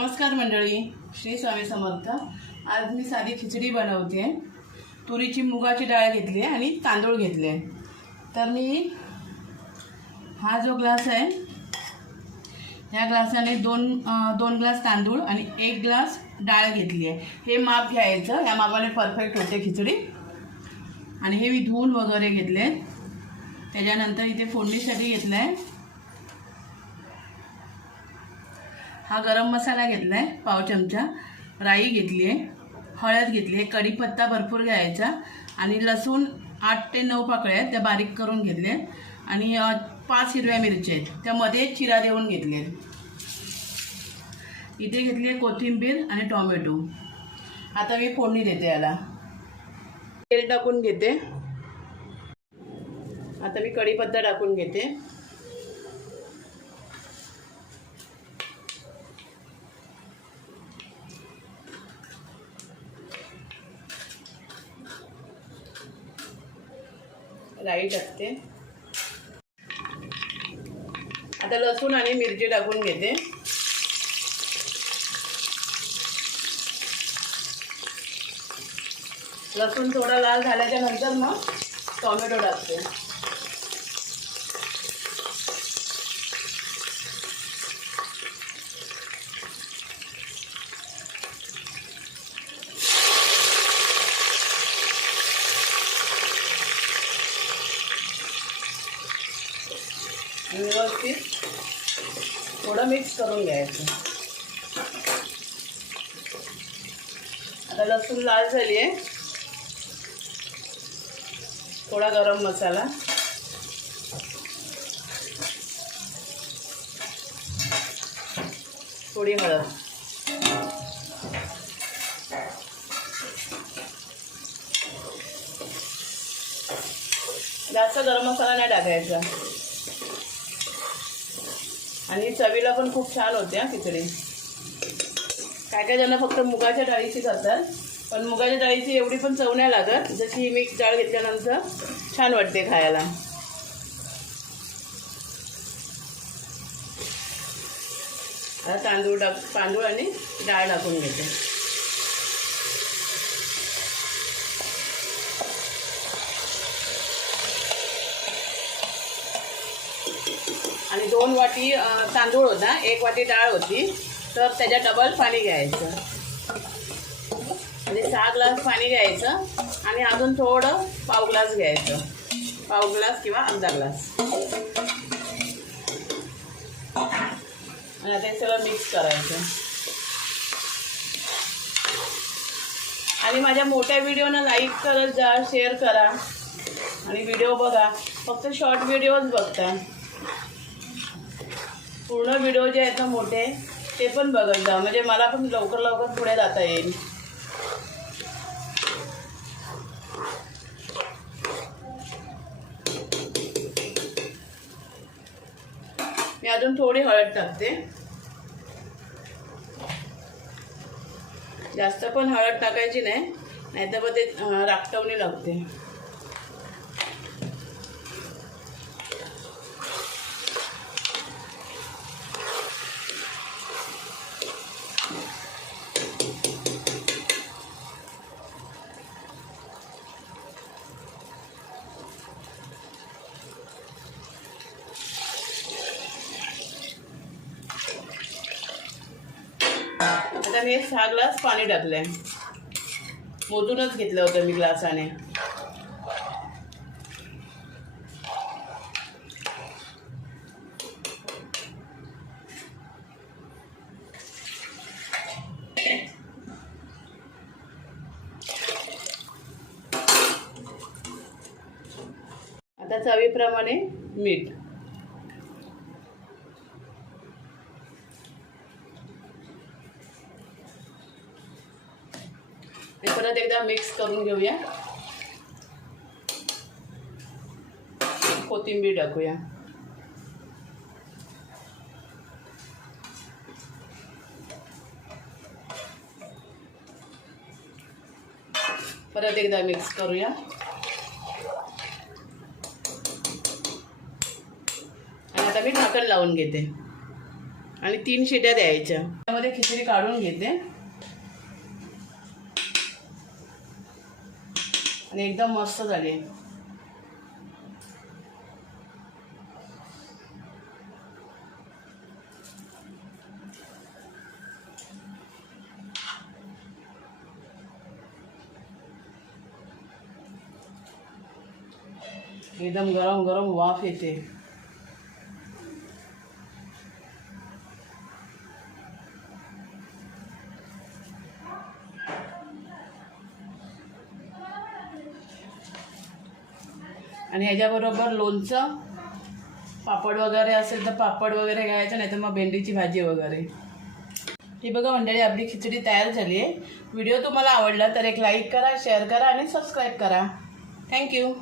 नमस्कार मंडळी. श्री स्वामी समर्थ. आज मी साधी खिचडी बनवते. तुरीची मुगाची डाळ घेतली आहे आणि तांदूळ घेतले तर मी हा जो ग्लास आहे ह्या ग्लासाने दोन दोन ग्लास तांदूळ आणि एक ग्लास डाळ घेतली आहे. हे माप घ्यायचं. या मापाने परफेक्ट होते खिचडी. आणि हे मी धुवून वगैरे घेतले त्याच्यानंतर इथे फोडणीसाठी घेतलं आहे हा गरम मसाला घेतला आहे पाव चमचा. राई घेतली आहे हळद घेतली आहे कढीपत्ता भरपूर घ्यायचा. आणि लसूण आठ ते नऊ पाकळ्या आहेत त्या बारीक करून घेतल्या आणि पाच हिरव्या मिरच्या आहेत त्यामध्ये चिरा देऊन घेतले आहेत. इथे घेतली आहे कोथिंबीर आणि टॉमॅटो. आता मी फोडणी देते याला. तेल टाकून घेते. आता मी कढीपत्ता टाकून घेते. राई टाकते आता लसूण आणि मिरची टाकून घेते. लसूण थोडा लाल झाल्याच्यानंतर मग टॉमॅटो टाकते. व्यवस्थित थोडं मिक्स करून घ्यायचं. आता लसूण लाल झाली आहे थोडा गरम मसाला. थोडी हळद. जास्त गरम मसाला नाही टाकायचा. आणि चवीला पण खूप छान होते हा खिचडी. काय काय जण फक्त मुगाच्या डाळीची करतात पण मुगाच्या डाळीची एवढी पण चव नाही लागत जशी मिक्स डाळ घेतल्यानंतर छान वाटते खायला. तांदूळ टाक तांदूळ आणि डाळ टाकून घेते. दोन वाटी तांदूळ होता एक वाटी डाळ होती तर त्याच्या डबल पाणी घ्यायचं. म्हणजे सहा ग्लास पाणी घ्यायचं आणि अजून थोडं पाव ग्लास घ्यायचं. पाव ग्लास किंवा अर्धा ग्लास. आणि आता हे सगळं मिक्स करायचं. आणि माझ्या मोठ्या व्हिडिओना लाईक करत जा शेअर करा. आणि व्हिडिओ बघा. फक्त शॉर्ट व्हिडिओज बघता. पूर्ण व्हिडिओ जे आहेत ना मोठे ते पण बघत जा. म्हणजे मला पण लवकर लवकर पुढे जाता येईल. मी अजून थोडी हळद टाकते. जास्त पण हळद टाकायची नाही नाहीतर मग ते राखटवणी लागते आता मी सहा ग्लास पाणी टाकलंय. मोजूनच घेतलं होतं मी ग्लासाने. आता चवीप्रमाणे मीठ. हे परत एकदा मिक्स करून घेऊया. कोथिंबीर टाकूया. परत एकदा मिक्स करूया. आणि आता मी ढाकण लावून घेते. आणि तीन शिट्या द्यायच्या. त्यामध्ये खिचडी काढून घेते. आणि एकदम मस्त झाली. एकदम गरम गरम वाफ येते. आणि ह्याच्याबरोबर लोणचं पापड वगैरे असेल तर पापड वगैरे घ्यायचं नाही तर मग भेंडीची भाजी वगैरे. ही बघा मंडळी आपली खिचडी तयार झाली आहे. व्हिडिओ तुम्हाला आवडला तर एक लाईक करा शेअर करा आणि सबस्क्राईब करा. थँक्यू.